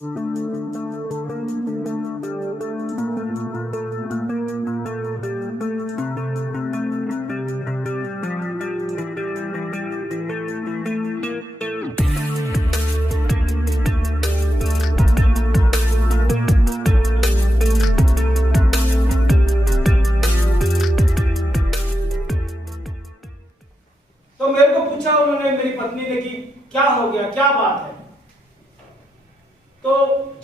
तो मेरे को पूछा उन्होंने, मेरी पत्नी ने, कि क्या हो गया, क्या बात है। तो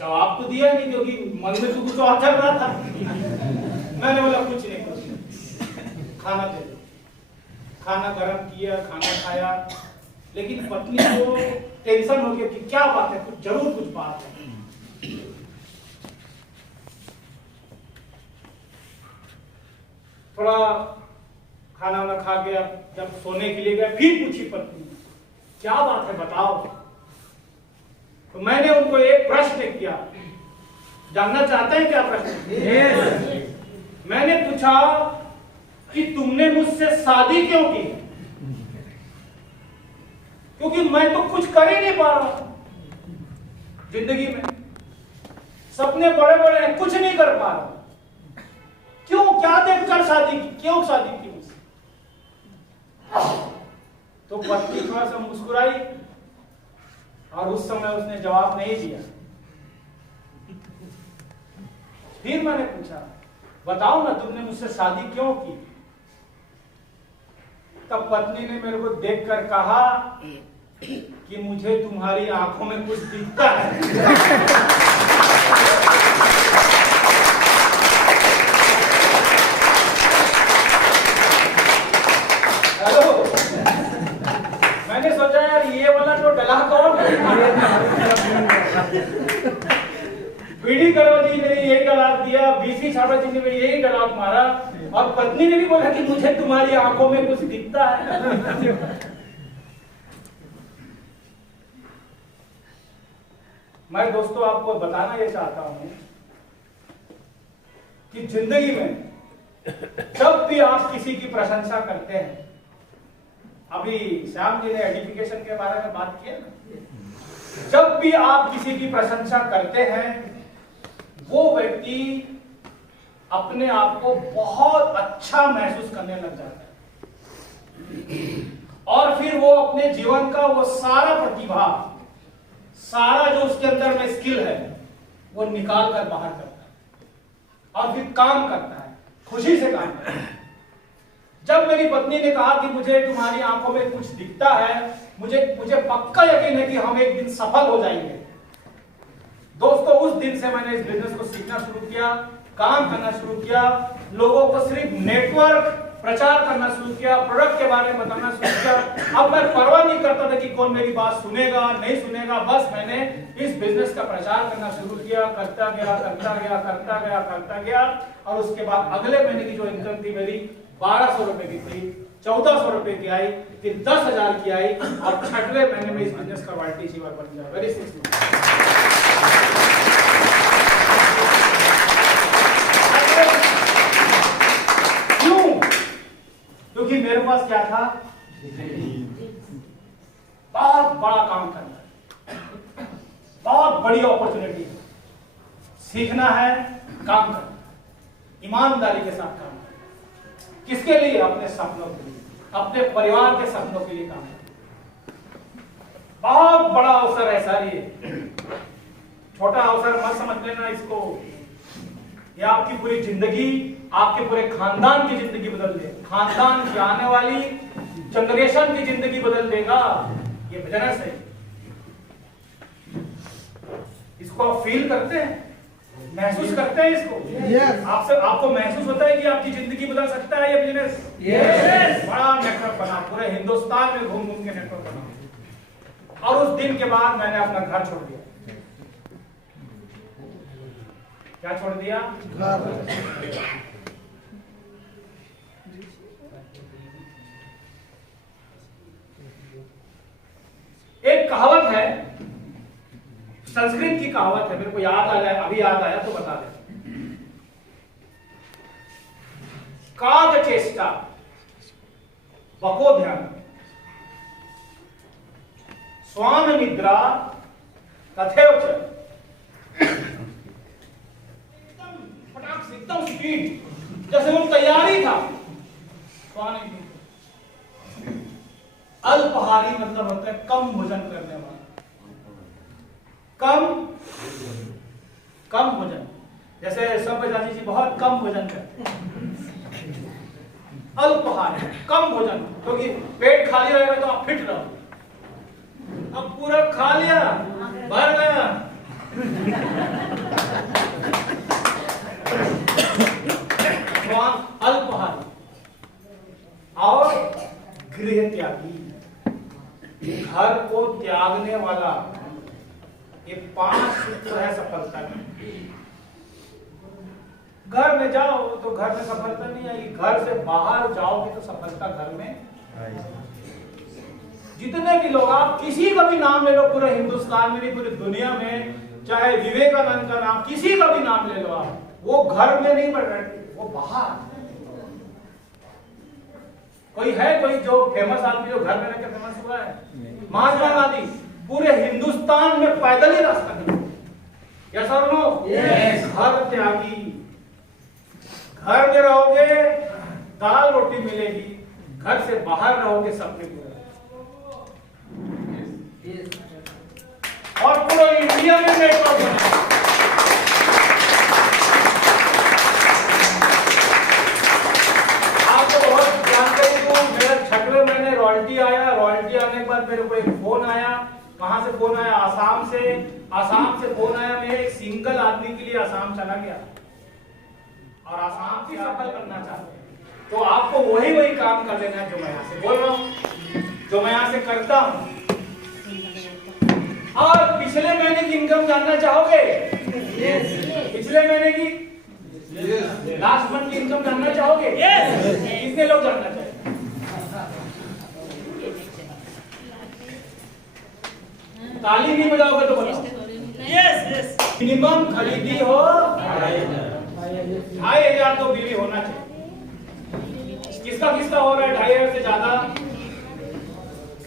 जवाब तो दिया नहीं, क्योंकि मन में तो कुछ और चल रहा था। मैंने बोला कुछ नहीं, खाना दे दो। खाना गरम किया, खाना खाया, लेकिन पत्नी को टेंशन हो गया कि क्या बात है, कुछ जरूर कुछ बात है। थोड़ा खाना वाना खा के जब सोने के लिए गए, फिर पूछी पत्नी, क्या बात है बताओ। तो मैंने उनको एक प्रश्न किया। जानना चाहते हैं क्या प्रश्न? yes. मैंने पूछा कि तुमने मुझसे शादी क्यों की? क्योंकि मैं तो कुछ कर ही नहीं पा रहा जिंदगी में, सपने बड़े बड़े हैं, कुछ नहीं कर पा रहा। क्यों, क्या देखकर शादी की, क्यों शादी की मुझसे? तो पत्नी थोड़ा सा मुस्कुराई और उस समय उसने जवाब नहीं दिया। फिर मैंने पूछा, बताओ ना तुमने मुझसे शादी क्यों की? तब पत्नी ने मेरे को देखकर कहा कि मुझे तुम्हारी आंखों में कुछ दिखता है। मैंने सोचा यार ये वाला तो डला कौन है? पीढ़ी करो जी ने यही गलात दिया, बीसी छाड़ा जी ने भी यही गलात मारा, और पत्नी ने भी बोला कि मुझे तुम्हारी आंखों में कुछ दिखता है। मैं दोस्तों आपको बताना ये चाहता हूं कि जिंदगी में जब भी आप किसी की प्रशंसा करते हैं, अभी श्याम जी ने एडिफिकेशन के बारे में बात किया ना, जब भी आप किसी की प्रशंसा करते हैं, वो व्यक्ति अपने आप को बहुत अच्छा महसूस करने लग जाता है, और फिर वो अपने जीवन का वो सारा प्रतिभा, सारा जो उसके अंदर में स्किल है, वो निकाल कर बाहर करता है और फिर काम करता है, खुशी से काम करता है। जब मेरी पत्नी ने कहा कि मुझे तुम्हारी आंखों में कुछ दिखता है, मुझे पक्का यकीन है कि हम एक दिन सफल हो जाएंगे। दोस्तों, उस दिन से मैंने इस बिजनेस को सीखना शुरू किया, काम करना शुरू किया, लोगों को सिर्फ नेटवर्क प्रचार करना शुरू किया, प्रोडक्ट के बारे में बताना शुरू किया। अब मैं परवाह नहीं करता था कि कौन मेरी बात सुनेगा नहीं सुनेगा, बस मैंने इस बिजनेस का प्रचार करना शुरू किया, करता गया, और उसके बाद अगले महीने की जो इनकम थी मेरी 1200 रुपए की थी, 1400 रुपए की आई, फिर 10,000 की आई, और 6वें महीने में इस बिजनेस का रॉयल्टी अचीवर बन गया। Very simple. क्यों? क्योंकि मेरे पास क्या था? बहुत बड़ा काम करना, बहुत बड़ी अपॉर्चुनिटी, सीखना है, काम करना, ईमानदारी के साथ काम। किसके लिए? अपने सपनों के लिए, अपने परिवार के सपनों के लिए काम करना। बहुत बड़ा अवसर है सर, ये छोटा अवसर मत समझ लेना इसको। ये आपकी पूरी जिंदगी, आपके पूरे खानदान की जिंदगी बदल देगा, खानदान की आने वाली जनरेशन की जिंदगी बदल देगा। ये बिजनेस है, इसको आप फील करते हैं, महसूस करते हैं इसको? yes. आपको महसूस होता है कि आपकी जिंदगी बदल सकता है ये बिजनेस? yes. बड़ा नेटवर्क बना, पूरे हिंदुस्तान में घूम घूम के नेटवर्क बना, और उस दिन के बाद मैंने अपना घर छोड़ दिया। क्या छोड़ दिया? एक कहावत है, संस्कृत की कहावत है, मेरे को याद आ जाए, अभी याद आया तो बता दे। काग चेष्टा बको ध्यान, स्वान निद्रा तथैव च कम भोजन। जैसे सब्यसाची जी बहुत कम भोजन करते हैं, अल्पाहार, कम भोजन, क्योंकि पेट खाली रहेगा तो आप फिट रहो। अब पूरा खा लिया, भर गया, अल्पाहार। और गृह त्यागी, घर को त्यागने वाला, ये 5 सूत्र है सफलता की। घर में जाओ तो घर में सफलता नहीं आएगी, घर से बाहर जाओगे तो सफलता घर में। जितने भी लोग, आप किसी का भी नाम ले लो पूरे हिंदुस्तान में नहीं, पूरी दुनिया में, चाहे विवेकानंद का नाम, किसी का भी नाम ले लो आप, वो घर में नहीं बढ़ रहे, वो बाहर। कोई है कोई जो फेमस आदमी जो घर में रहकर फेमस हुआ है? महात्मा गांधी पूरे हिंदुस्तान में पैदल ही रास्ता किया। यस और नो? यस। घर त्यागी, घर में रहोगे दाल रोटी मिलेगी, घर से बाहर रहोगे सपने पूरे। और पूरे इंडिया में नेटवर्क बना। आपको बहुत जानकारी दूं, मेरा 6वें महीने रॉयल्टी आया, रॉयल्टी आने के बाद मेरे को एक फोन आया। कहां से फोन आया? आसाम से। आसाम से फोन आया, मैं एक सिंगल आदमी के लिए आसाम चला गया और आसाम भी सफल करना चाहते हैं, तो आपको वही काम कर लेना है जो मैं यहाँ से बोल रहा हूँ, जो मैं यहाँ से करता हूँ। और पिछले महीने की इनकम जानना चाहोगे? पिछले महीने की, लास्ट मंथ की इनकम जानना चाहोगे? कितने लोग जानना चाहेंगे? ताली नहीं बजाओगे तो बताओ। मिनिमम खरीदी हो 2,500 तो बिल होना चाहिए। किसका किसका हो रहा है 2,500 से ज्यादा?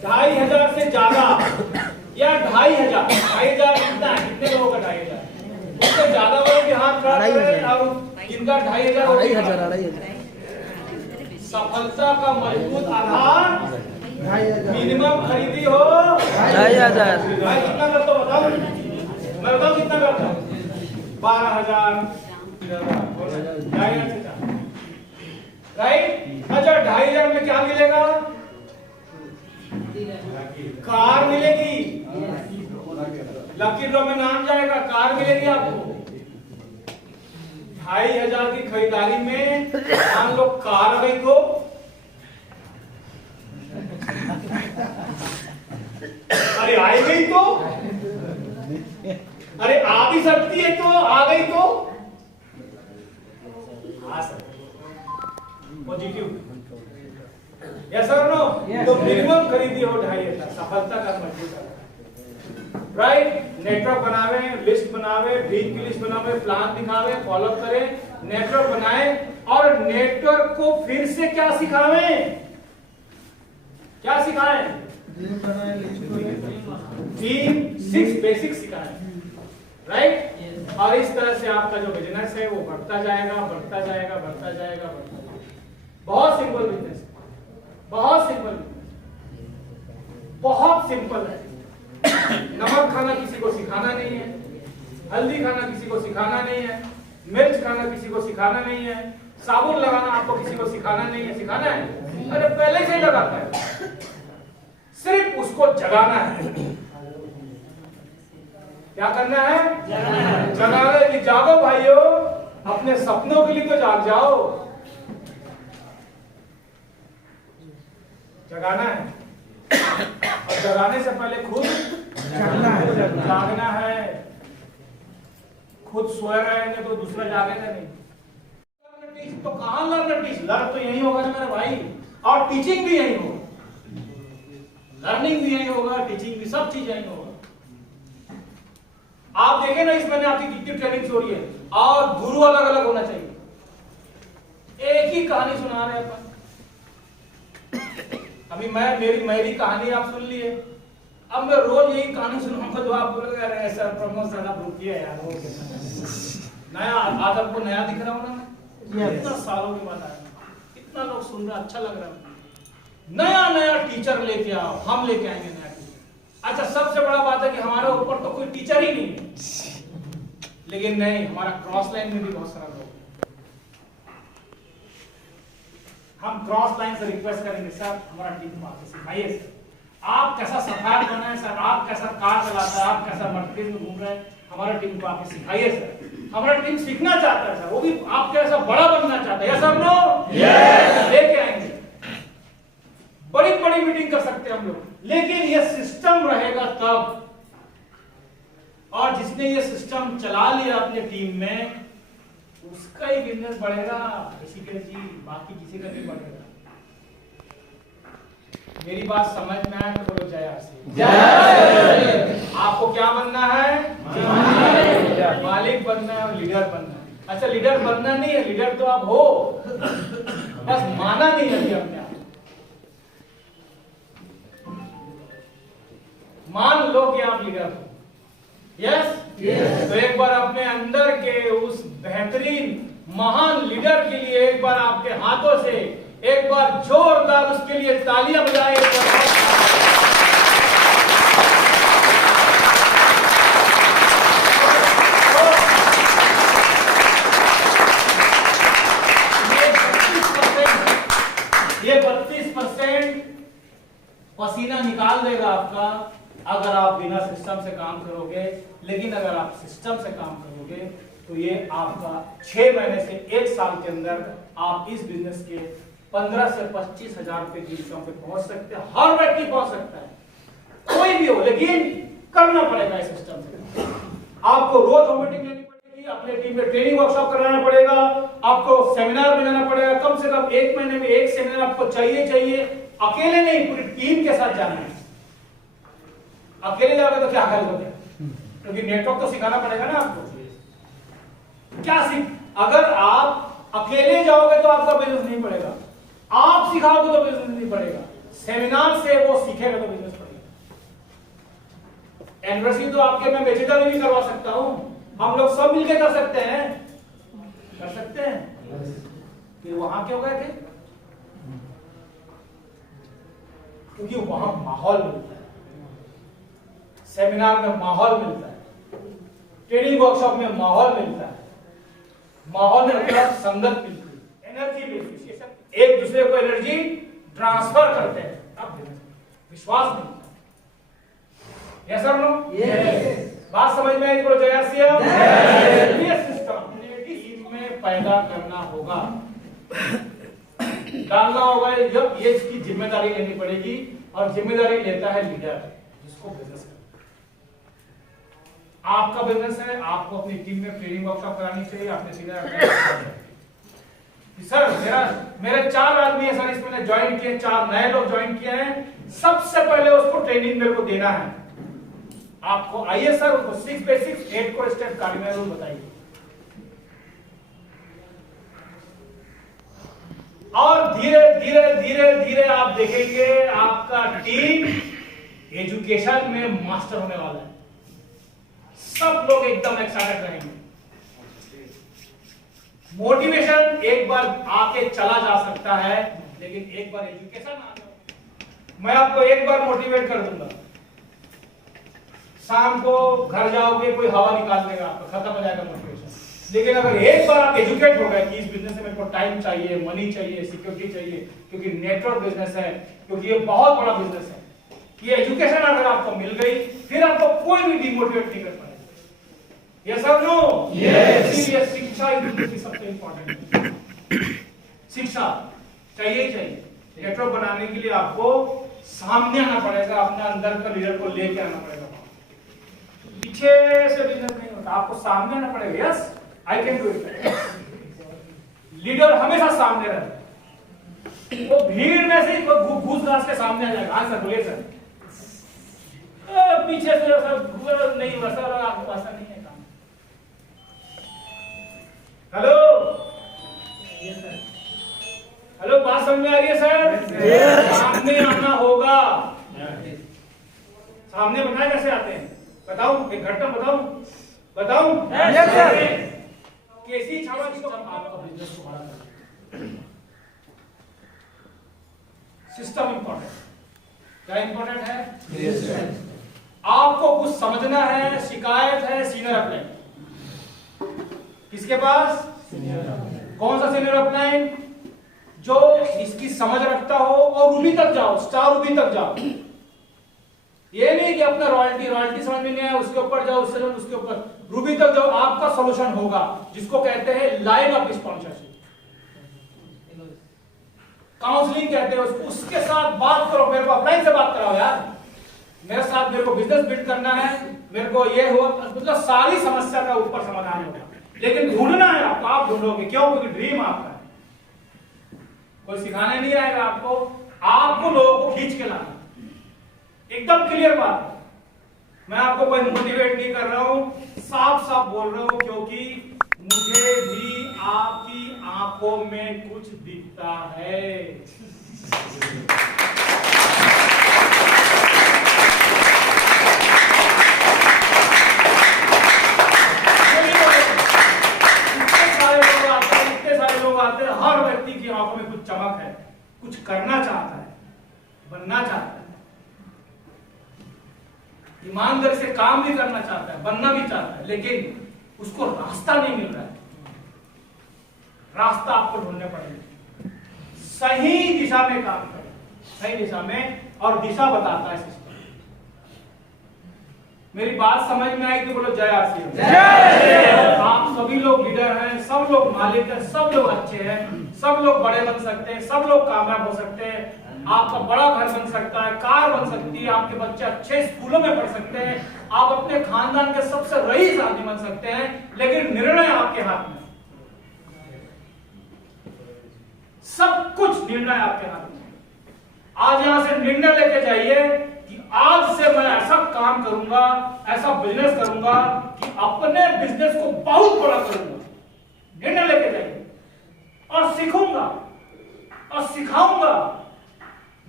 2,500 से ज्यादा या 2,500? 2,500 कितना है? कितने लोगों का 2,500? उससे ज्यादा वाले भी हाथ खड़ा करें और जिनका 2,500 सफलता का मजबूत आधार मिनिमम खरीदी हो 2,500। भाई कितना करता हूँ बताओ? मैं बताऊँ कितना करता हूँ? 12,000, 2,500 राइट। अच्छा 2,500 में क्या मिलेगा? कार मिलेगी, लकी ड्रॉ में नाम जाएगा, कार मिलेगी आपको। 2,500 की खरीदारी में मान लो कार आ गई तो अरे आ गई तो, अरे आ भी सकती है तो, आ गई तो आ सकती। पॉजिटिव यस और नो? तो मिनिमम खरीदी हो 2,500, सफलता का मजबूत राइट। नेटवर्क बनावे, लिस्ट बनावे, ड्रीम की लिस्ट बनावे, प्लान दिखावे, फॉलो करे, नेटवर्क बनाए और नेटवर्क को फिर से क्या सिखावे? क्या सिखाएं? टीम 6 बेसिक सिखाएं राइट। और इस तरह से आपका जो बिजनेस है वो बढ़ता जाएगा, बढ़ता जाएगा, बढ़ता जाएगा, बढ़ता जाएगा। बहुत सिंपल बिजनेस, बहुत सिंपल, बहुत सिंपल है। नमक खाना किसी को सिखाना नहीं है, हल्दी खाना किसी को सिखाना नहीं है, मिर्च खाना किसी को सिखाना नहीं है, साबुन लगाना आपको किसी को सिखाना नहीं है। सिखाना है? अरे पहले से ही लगाता है, सिर्फ उसको जगाना है। क्या करना है? जगाना है कि जागो भाइयों, अपने सपनों के लिए तो जाग जाओ। जगाना है और जगाने से पहले खुद जागना है। खुद सोए रहेंगे तो दूसरा जागेगा नहीं। तो कहां लर्न टीच? लर्न तो यही होगा ना मेरे भाई, और टीचिंग भी यही होगा, लर्निंग भी यही होगा, टीचिंग भी, सब चीज यही होगा। आप देखें ना इस महीने आपकी कितनी ट्रेनिंग हो रही है, और गुरु अलग अलग होना चाहिए। एक ही कहानी सुना रहे अपन। अभी मेरी कहानी आप सुन लिए, अब मैं रोज यही कहानी सुनाऊंगा तो आप बोलोगे अरे सर प्रमोद आप रुकिए यार, हो नया आज आपको नया दिख रहा हूं ना, इतना सालों के बाद आया, इतना लोग सुन रहे, अच्छा लग रहा है। नया नया टीचर लेके आओ, हम लेके आएंगे नया टीचर। अच्छा, सबसे बड़ा बात है कि हमारे ऊपर तो कोई टीचर ही नहीं है, लेकिन नहीं, हमारा क्रॉस लाइन में भी बहुत सारा लोग, हम क्रॉस लाइन से रिक्वेस्ट करेंगे, सर हमारा टीम को आके सिखाइए सर, आप कैसा सफाया बना है सर, आप कैसा कार चलाता है, आप कैसा मर्सिडीज में घूम रहे हैं, हमारा टीम को आके सिखाइए सर, हमारा टीम सीखना चाहता है सर, वो भी आप कैसा बड़ा बनना चाहता है, सर नो लेके आएंगे, बड़ी बड़ी मीटिंग कर सकते हैं हम लोग, लेकिन ये सिस्टम रहेगा तब, और जिसने ये सिस्टम चला लिया अपने टीम में उसका ही बिजनेस बढ़ेगा, ऋषिकेश जी, बाकी किसी का नहीं बढ़ेगा। मेरी बात समझ में आए तो बोलो जय जय। आपको क्या बनना है? मालिक बनना है और लीडर बनना है। अच्छा, लीडर बनना नहीं है, लीडर तो आप हो, बस माना नहीं है अपने आप। मान लो कि आप लीडर हो, यस, तो एक बार अपने अंदर के उस बेहतरीन महान लीडर के लिए एक बार आपके हाथों से एक बार जोरदार उसके लिए तालियां बजाएं। ये 32% पसीना निकाल देगा आपका अगर आप बिना सिस्टम से काम करोगे, लेकिन अगर आप सिस्टम से काम करोगे तो ये आपका 6 महीने से 1 साल के अंदर आप इस बिजनेस के 15 से 25 हजार रुपए की इनकम पे पहुंच सकते हैं। हर व्यक्ति पहुंच सकता है, कोई भी हो, लेकिन करना पड़ेगा इस सिस्टम से। आपको रोज मीटिंग लेनी पड़ेगी, अपने टीम में ट्रेनिंग वर्कशॉप कराना पड़ेगा, आपको सेमिनार में जाना पड़ेगा, कम से कम 1 महीने में 1 सेमिनार आपको चाहिए। अकेले नहीं, पूरी टीम के साथ जाना है। अकेले जाओगे तो क्या हल हो गया, क्योंकि नेटवर्क तो सिखाना पड़ेगा ना आपको। क्या सीख, अगर आप अकेले जाओगे तो आपका बिजनेस नहीं बढ़ेगा, आप सिखाओगे तो बिजनेस नहीं बढ़ेगा, सेमिनार से वो सीखेगा तो बिजनेस बढ़ेगा। एनिवर्सरी तो आपके मैं बेचेदा भी करवा सकता हूं, हम लोग सब मिलकर कर सकते हैं, कर सकते हैं। फिर वहां क्यों गए थे? क्योंकि वहां माहौल मिलता है, सेमिनार में माहौल मिलता है, ट्रेनिंग वर्कशॉप में माहौल मिलता है, माहौल में मतलब संगत मिलती है, एनर्जी मिलती है, एक दूसरे को एनर्जी ट्रांसफर करते हैं, अब विश्वास मिलता है। यस और नो? यस। बात समझ में आई? बोलो जय श्री राम। ये सिस्टम टीम में पैदा करना होगा, डालना होगा, जब ये इसकी जिम्मेदारी लेनी पड़ेगी, और जिम्मेदारी लेता है लीडर, जिसको बिजनेस है। आपका बिजनेस है, आपको अपनी टीम में ट्रेनिंग वर्कशॉप करानी चाहिए। आपने सीधा सर मेरे 4 आदमी है सर, इसमें ज्वाइन किए, 4 नए लोग ज्वाइन किए हैं, सबसे पहले उसको ट्रेनिंग मेरे को देना है। आपको आइए सर, उनको 6 बेसिक्स 8 को स्टेप कार्डिनल रूल बताइए, और धीरे धीरे धीरे धीरे आप देखेंगे आपका टीम एजुकेशन में मास्टर होने वाला है। सब लोग एकदम एक्साइटेड रहेंगे। मोटिवेशन एक बार आके चला जा सकता है, लेकिन एक बार एजुकेशन आ जाए, मैं आपको एक बार मोटिवेट कर दूंगा, शाम को घर जाओगे कोई हवा निकाल देगा, आपका खत्म हो जाएगा मोटिवेशन। लेकिन अगर एक बार आप एजुकेट हो गए कि इस बिजनेस में मेरे को टाइम चाहिए, मनी चाहिए, सिक्योरिटी चाहिए, क्योंकि नेटवर्क बिजनेस है, क्योंकि ये बहुत बड़ा बिजनेस है, ये एजुकेशन अगर आपको मिल गई, फिर आपको कोई भी डिमोटिवेट नहीं कर पाएगा। यस और नो? यस। इसलिए शिक्षा सबसे इंपॉर्टेंट है, शिक्षा चाहिए ही चाहिए। नेटवर्क बनाने के लिए आपको सामने आना पड़ेगा, अपने अंदर का लीडर को लेके आना पड़ेगा, पीछे से बिजनेस नहीं होता, आपको सामने आना पड़ेगा। Yes, I can do it. Leader हमेशा सामने रहे, वो भीड़ में से घूस घास के सामने आ जाएगा। हाँ सर, बोलिए सर। पीछे से सर नहीं, वैसा आपको ऐसा नहीं है काम। हेलो, हेलो, बात समझ में आ रही है सर? सामने आना होगा। सामने बनाए कैसे आते हैं बताऊं? एक घटना बताऊं? केसी छावा जी को आपका बिजनेस को बड़ा करना, सिस्टम इंपॉर्टेंट। क्या इंपॉर्टेंट है? आपको कुछ समझना है, शिकायत है सीनियर अपलाइन। किसके पास? कौन सा सीनियर अपलाइन? जो इसकी समझ रखता हो और रूबी तक जाओ, स्टार रूबी तक जाओ। ये नहीं कि अपना रॉयल्टी समझ में नहीं आया उसके ऊपर जाओ, उसके ऊपर रूबी तक जाओ, आपका सॉल्यूशन होगा, जिसको कहते हैं लाइन ऑफ स्पॉन्सरशिप, काउंसलिंग कहते हैं उसको। उसके साथ बात करो, मेरे को अपलाइन से बात कराओ यार, मेरे साथ मेरे को बिजनेस बिल्ड करना है, मेरे को ये हो, मतलब सारी समस्या का ऊपर समाधान होगा। लेकिन ढूंढना है आपको, आप ढूंढोगे क्यों? क्योंकि ड्रीम आपका है, कोई सिखाने नहीं आएगा आपको, आपको लोगों को खींच के लाना। एकदम क्लियर बात है, मैं आपको कोई मोटिवेट नहीं कर रहा हूं, साफ साफ बोल रहा हूं, क्योंकि मुझे भी आपकी आंखों में कुछ दिखता है। इतने सारे लोग आते हैं, हर व्यक्ति की आंखों में कुछ चमक है, कुछ करना चाहता है, बनना चाहता है, ईमानदारी से काम भी करना चाहता है, बनना भी चाहता है, लेकिन उसको रास्ता नहीं मिल रहा है। रास्ता आपको ढूंढने पड़ेगा, सही दिशा में काम करें, सही दिशा में, और दिशा बताता है सिस्टम। मेरी बात समझ में आई तो बोलो जय आरसीएम। आप सभी लोग लीडर हैं, सब लोग मालिक हैं, सब लोग अच्छे हैं, सब लोग बड़े बन सकते हैं, सब लोग कामयाब हो सकते हैं। आपका बड़ा घर बन सकता है, कार बन सकती है, आपके बच्चे अच्छे स्कूलों में पढ़ सकते हैं, आप अपने खानदान के सबसे रईस आदमी बन सकते हैं, लेकिन निर्णय आपके हाथ में, सब कुछ निर्णय आपके हाथ में। आज यहां से निर्णय लेके जाइए कि आज से मैं ऐसा काम करूंगा, ऐसा बिजनेस करूंगा कि अपने बिजनेस को बहुत बड़ा करूंगा। निर्णय लेके जाइए, और सीखूंगा और सिखाऊंगा,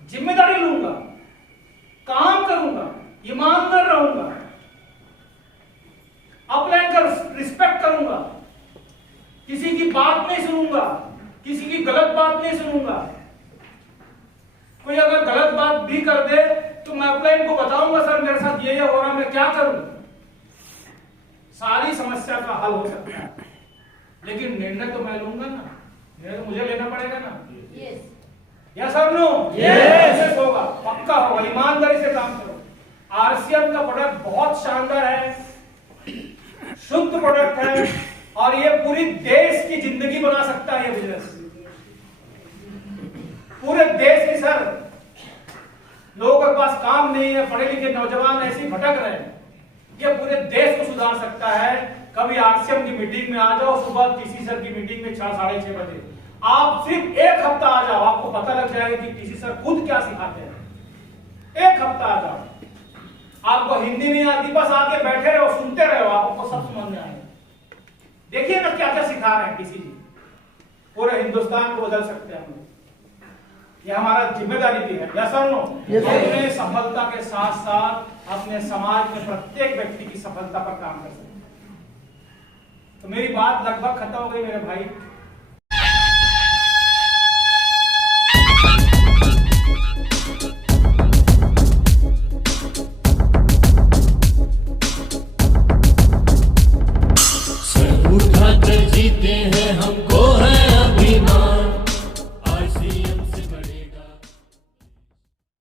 जिम्मेदारी लूंगा, काम करूंगा, ईमानदार रहूंगा, अपलाइन का रिस्पेक्ट करूंगा, किसी की बात नहीं सुनूंगा, किसी की गलत बात नहीं सुनूंगा। कोई अगर गलत बात भी कर दे तो मैं अपलाइन को बताऊंगा, सर मेरे साथ ये हो रहा, मैं क्या करूं। सारी समस्या का हल हो सकता है, लेकिन निर्णय तो मैं लूंगा ना, निर्णय तो मुझे लेना पड़ेगा ना। यस और नो? यस होगा, पक्का होगा, ईमानदारी से काम करो। आरसीएम का प्रोडक्ट बहुत शानदार है, शुद्ध प्रोडक्ट है, और ये पूरी देश की जिंदगी बना सकता है। ये बिजनेस पूरे देश की, सर लोगों के पास काम नहीं है, पढ़े लिखे नौजवान ऐसे ही भटक रहे हैं, ये पूरे देश को सुधार सकता है। कभी आरसीएम की मीटिंग में आ जाओ, सुबह टीसी सर की मीटिंग में 6 साढ़े 6 बजे, आप सिर्फ एक हफ्ता आ जाओ, आपको पता लग जाएगा कि टीसी सर खुद क्या सिखाते हैं। एक हफ्ता आ जाओ, आपको हिंदी नहीं आती, बस आके बैठे रहो, सुनते रहो, आपको सब समझ में आएगा। देखिए ना क्या क्या सिखा रहे हैं टीसी जी, पूरे हिंदुस्तान को बदल सकते हैं हम। ये हमारा जिम्मेदारी भी है, या सर नो? अपने सफलता के साथ साथ अपने समाज में प्रत्येक व्यक्ति की सफलता पर काम कर सकते हैं। तो मेरी बात लगभग खत्म हो गई मेरे भाई।